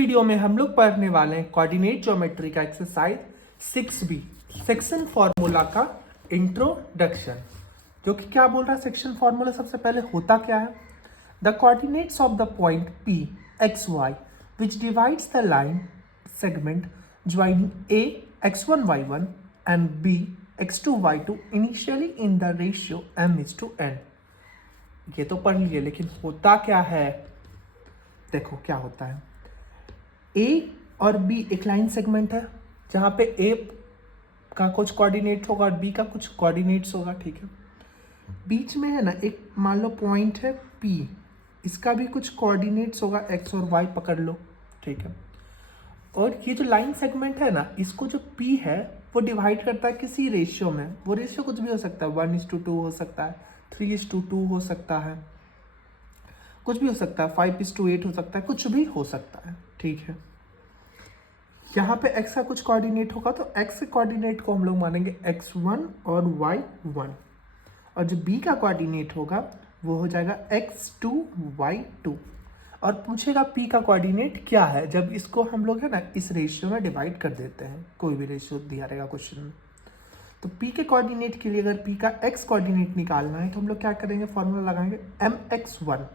Video में हम लोग पढ़ने वाले हैं कोऑर्डिनेट ज्योमेट्री का एक्सरसाइज 6B सेक्शन फार्मूला का इंट्रोडक्शन। जो कि क्या बोल रहा है सेक्शन फार्मूला, सबसे पहले होता क्या है। The coordinates of the point P x y which divides the line segment joining A x1 y1 and B x2 y2 initially in the ratio m:n। ये तो पढ़ लिए, लेकिन होता क्या है, देखो क्या होता है। ए और बी एक लाइन सेगमेंट है जहाँ पे ए का कुछ कोऑर्डिनेट होगा और बी का कुछ कोऑर्डिनेट्स होगा, ठीक है। बीच में है ना एक मान लो पॉइंट है पी, इसका भी कुछ कोऑर्डिनेट्स होगा एक्स और वाई, पकड़ लो, ठीक है। और ये जो लाइन सेगमेंट है ना, इसको जो पी है वो डिवाइड करता है किसी रेशियो में। वो रेशियो कुछ भी हो सकता है, 1:2 हो सकता है, 3:2 हो सकता है, कुछ भी हो सकता है, 5:8 हो सकता है, कुछ भी हो सकता है, ठीक है। यहाँ पे x का कुछ कोऑर्डिनेट होगा तो x के कोऑर्डिनेट को हम लोग मानेंगे x1 और y1, और जो b का कोऑर्डिनेट होगा वो हो जाएगा x2 y2। और पूछेगा p का कोऑर्डिनेट क्या है, जब इसको हम लोग है ना इस रेशियो में डिवाइड कर देते हैं, कोई भी रेशियो दिया रहेगा क्वेश्चन में। तो p के कोऑर्डिनेट के लिए अगर p का x कोऑर्डिनेट निकालना है तो हम लोग क्या करेंगे, फॉर्मूला लगाएंगे mx1।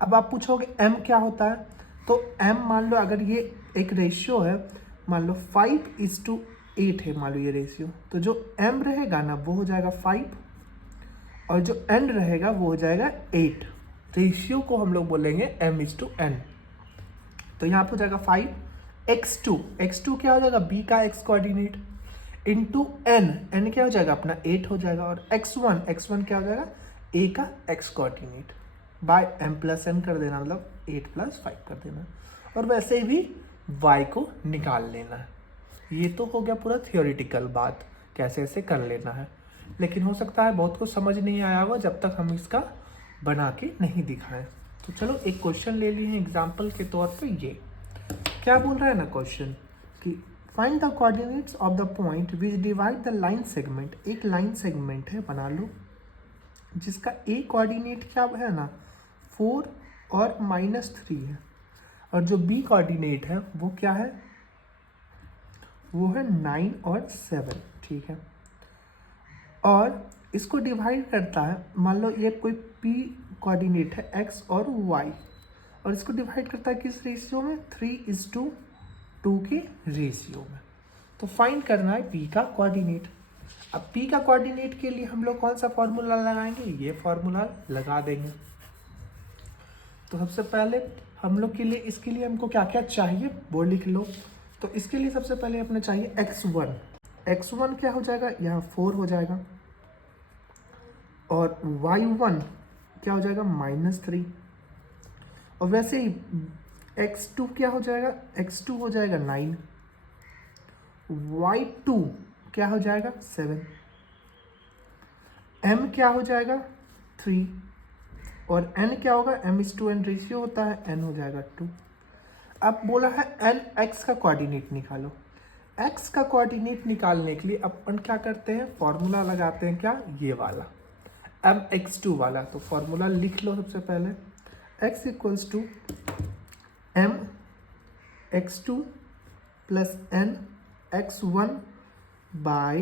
अब आप पूछोगे m क्या होता है, तो m मान लो अगर ये एक रेशियो है, मान लो 5:8 है, मान लो ये रेशियो, तो जो m रहेगा ना वो हो जाएगा 5 और जो n रहेगा वो हो जाएगा 8। रेशियो को हम लोग बोलेंगे m:n। तो यहाँ पे हो जाएगा 5x2, x2 क्या हो जाएगा, b का x कोऑर्डिनेट, इंटू n क्या हो जाएगा अपना 8 हो जाएगा, और x1 क्या हो जाएगा a का x कोऑर्डिनेट, बाय m+n कर देना, मतलब 8+5 कर देना, और वैसे भी y को निकाल लेना है। ये तो हो गया पूरा थियोरिटिकल बात, कैसे ऐसे कर लेना है। लेकिन हो सकता है बहुत कुछ समझ नहीं आया होगा जब तक हम इसका बना के नहीं दिखाएं। तो चलो एक क्वेश्चन ले लिए हैं एग्जाम्पल के तौर पे। ये क्या बोल रहा है ना क्वेश्चन कि find the coordinates of the point which divide the line segment. एक लाइन सेगमेंट है, बना लो, जिसका ए कोऑर्डिनेट क्या है ना 4 और -3 है, और जो बी कोऑर्डिनेट है वो क्या है, वो है 9 और 7, ठीक है। और इसको डिवाइड करता है, मान लो ये कोई पी कोऑर्डिनेट है एक्स और वाई, और इसको डिवाइड करता है किस रेशियो में, 3:2 के रेशियो में। तो फाइंड करना है पी का कोऑर्डिनेट। अब पी का कोऑर्डिनेट के लिए हम लोग कौन सा फॉर्मूला लगाएंगे, ये फॉर्मूला लगा देंगे। तो सबसे पहले हम लोग के लिए, इसके लिए हमको क्या क्या चाहिए वो लिख लो। तो इसके लिए सबसे पहले अपने चाहिए x1 क्या हो जाएगा, यहाँ 4 हो जाएगा, और y1 क्या हो जाएगा -3, और वैसे ही x2 क्या हो जाएगा, x2 हो जाएगा 9, y2 क्या हो जाएगा 7, m क्या हो जाएगा 3, और n क्या होगा, m:n रेशियो होता है, n हो जाएगा 2। अब बोला है n x का कोऑर्डिनेट निकालो। x का कोऑर्डिनेट निकालने के लिए अपन क्या करते हैं, फॉर्मूला लगाते हैं, क्या, ये वाला mx2 वाला। तो फॉर्मूला लिख लो सबसे पहले, x = mx2 + n x1 bye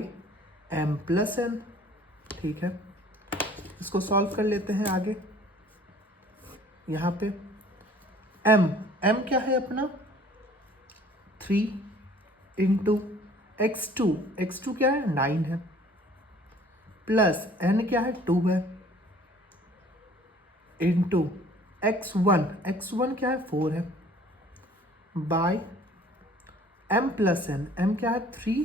m+n, ठीक है। इसको सॉल्व कर लेते हैं आगे। यहाँ पे m क्या है अपना 3 इंटू x2 क्या है 9 है, प्लस n क्या है 2 है, इंटू x1 क्या है 4 है, बाय m+n क्या है 3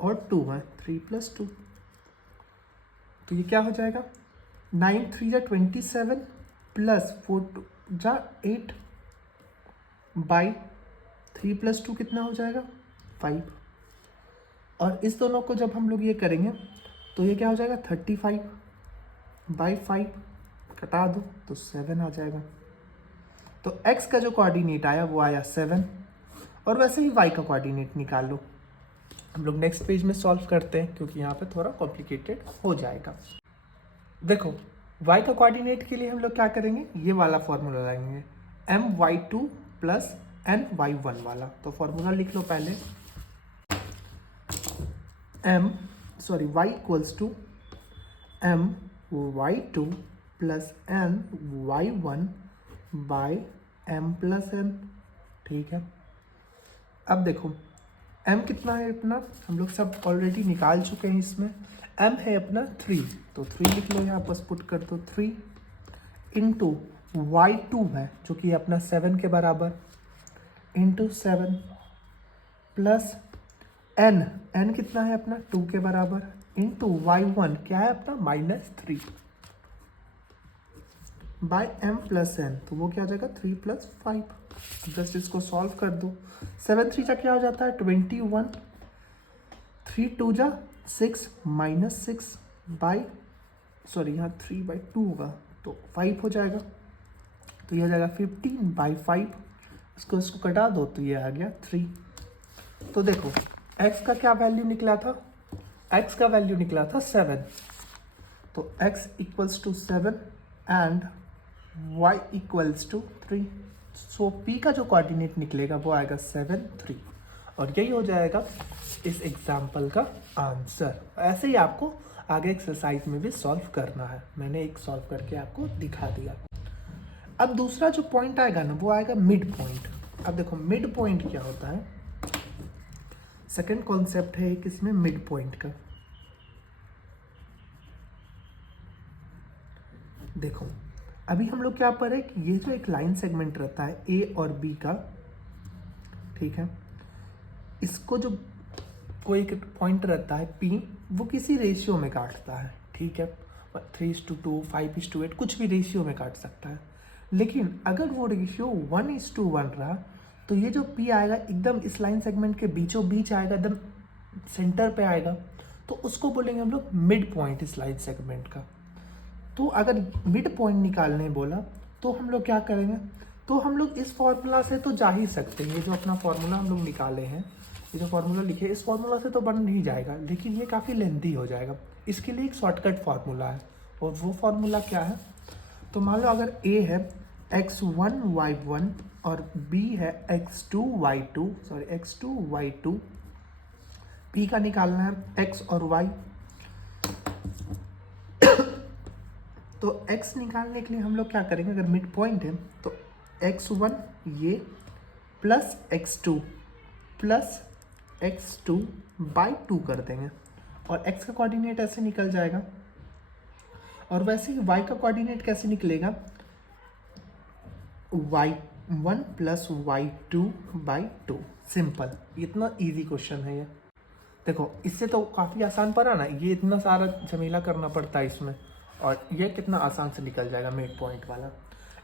और 2 है, 3 + 2। तो ये क्या हो जाएगा, 9 3 जा 27 प्लस 4 जा 8 बाई 3 + 2 कितना हो जाएगा 5। और इस दोनों को जब हम लोग ये करेंगे तो ये क्या हो जाएगा 35 बाई 5, कटा दो तो 7 आ जाएगा। तो x का जो कोऑर्डिनेट आया वो आया 7, और वैसे ही y का कोऑर्डिनेट निकाल लो। हम लोग नेक्स्ट पेज में सॉल्व करते हैं क्योंकि यहाँ पे थोड़ा कॉम्प्लिकेटेड हो जाएगा। देखो y का कोऑर्डिनेट के लिए हम लोग क्या करेंगे, ये वाला फॉर्मूला लगाएंगे, my2 + y1 वाला। तो फॉर्मूला लिख लो पहले, y equals to my2 plus ny1 by m+n। ठीक है, अब देखो m कितना है अपना, हम लोग सब ऑलरेडी निकाल चुके हैं। इसमें m है अपना 3, तो 3 लिख लो यहाँ, बस पुट कर दो 3 इंटू y2 है जो कि अपना 7 के बराबर, इंटू 7 प्लस n कितना है अपना 2 के बराबर, इंटू y1 क्या है अपना -3 बाय m+n, तो वो क्या हो जाएगा 3 + 5। जस्ट इसको सॉल्व कर दो, 7 3 जा क्या हो जाता है 21, 3 2 जा 6 -6 बाय, सॉरी यहाँ 3/2 होगा तो 5 हो जाएगा, तो ये आ जाएगा 15/5। इसको कटा दो तो ये आ गया 3। तो देखो x का क्या वैल्यू निकला था, x का वैल्यू निकला था 7, तो x equals to 7 and y equals to 3। So p का जो कोऑर्डिनेट निकलेगा वो आएगा 7 3, और यही हो जाएगा इस एग्जाम्पल का आंसर। ऐसे ही आपको आगे एक्सरसाइज में भी सॉल्व करना है, मैंने एक सॉल्व करके आपको दिखा दिया। अब दूसरा जो पॉइंट आएगा ना वो आएगा मिड पॉइंट। अब देखो मिड पॉइंट क्या होता है, सेकंड कॉन्सेप्ट है एक इसमें मिड पॉइंट का। देखो अभी हम लोग क्या पढ़े कि ये जो एक लाइन सेगमेंट रहता है ए और बी का, ठीक है, इसको जो कोई एक पॉइंट रहता है पी, वो किसी रेशियो में काटता है, ठीक है, 3:2 5:8 कुछ भी रेशियो में काट सकता है। लेकिन अगर वो रेशियो 1:1 रहा तो ये जो पी आएगा एकदम इस लाइन सेगमेंट के बीचों बीच आएगा, एकदम सेंटर पे आएगा, तो उसको बोलेंगे हम लोग मिड पॉइंट इस लाइन सेगमेंट का। तो अगर मिड पॉइंट निकालने बोला तो हम लोग क्या करेंगे, तो हम लोग इस फॉर्मूला से तो जा ही सकते हैं। ये जो अपना फॉर्मूला हम लोग निकाले हैं, ये जो फॉर्मूला लिखे, इस फॉर्मूला से तो बन नहीं जाएगा, लेकिन ये काफ़ी लेंथी हो जाएगा। इसके लिए एक शॉर्टकट फार्मूला है, और वो फार्मूला क्या है, तो मान लो अगर a है x1 y1 और b है x2 y2, p का निकालना है x और y। तो x निकालने के लिए हम लोग क्या करेंगे, अगर मिड पॉइंट है तो x1 ये प्लस x2 बाई 2 कर देंगे, और x का कोऑर्डिनेट ऐसे निकल जाएगा। और वैसे ही y का कोऑर्डिनेट कैसे निकलेगा, y1 plus y2 by 2। Simple, इतना इजी क्वेश्चन है ये। देखो इससे तो काफ़ी आसान पड़ा ना, ये इतना सारा झमेला करना पड़ता है इसमें, और ये कितना आसान से निकल जाएगा मिड पॉइंट वाला।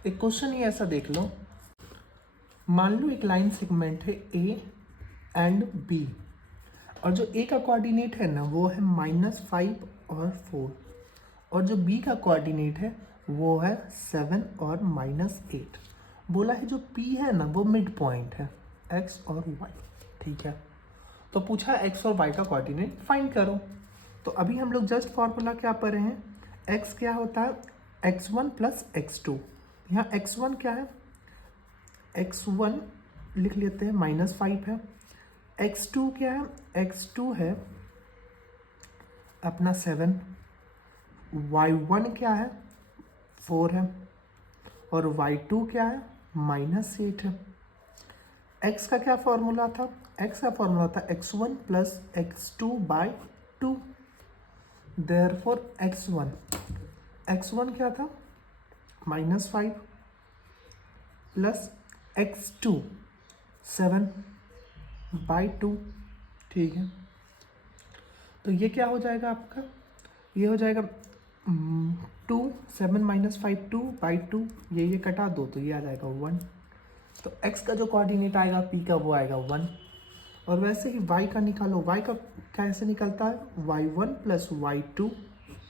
एक क्वेश्चन ही ऐसा देख लो, मान लो एक लाइन सेगमेंट है ए एंड बी, और जो ए का कोऑर्डिनेट है ना वो है -5 और 4, और जो बी का कोऑर्डिनेट है वो है 7 और -8। बोला है जो पी है ना वो मिड पॉइंट है एक्स और वाई, ठीक है। तो पूछा एक्स और वाई का कोऑर्डिनेट फाइंड करो। तो अभी हम लोग जस्ट फॉर्मूला क्या पढ़े हैं, x क्या होता है x1 प्लस x2। यहाँ x1 क्या है, x1 लिख लेते हैं -5 है। x2 क्या है, x2 है अपना 7, y1 क्या है 4 है, और y2 क्या है -8 है। x का क्या फॉर्मूला था, x का फॉर्मूला था x1 plus x2 by 2। Therefore x1 क्या था -5 प्लस x2 7 बाई 2, ठीक है। तो ये क्या हो जाएगा आपका, ये हो जाएगा 2 7 -5 2 बाई 2, ये कटा दो तो ये आ जाएगा 1। तो x का जो कोऑर्डिनेट आएगा p का वो आएगा 1। और वैसे ही y का निकालो, y का कैसे निकलता है y1 प्लस y2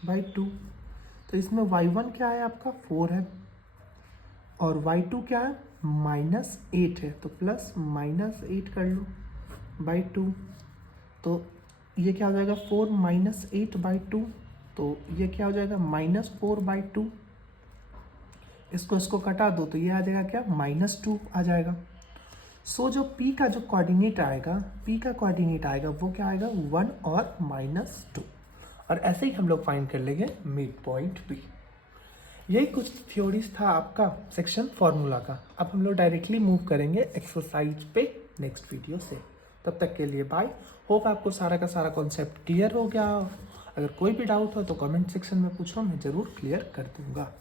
बाई 2। तो इसमें y1 क्या है आपका 4 है, और y2 क्या है -8 है, तो प्लस -8 कर लो बाई 2। तो ये क्या हो जाएगा 4 -8 बाई 2, तो ये क्या हो जाएगा -4 बाई 2। इसको कटा दो तो ये आ जाएगा क्या -2 आ जाएगा। सो जो P का जो कोऑर्डिनेट आएगा, P का कोऑर्डिनेट आएगा वो क्या आएगा 1 और -2, और ऐसे ही हम लोग फाइंड कर लेंगे मिड पॉइंट P। यही कुछ थ्योरीज था आपका सेक्शन फार्मूला का। अब हम लोग डायरेक्टली मूव करेंगे एक्सरसाइज पे नेक्स्ट वीडियो से। तब तक के लिए बाय। होप आपको सारा का सारा कॉन्सेप्ट क्लियर हो गया। अगर कोई भी डाउट हो तो कमेंट सेक्शन में पूछो, मैं ज़रूर क्लियर कर दूंगा।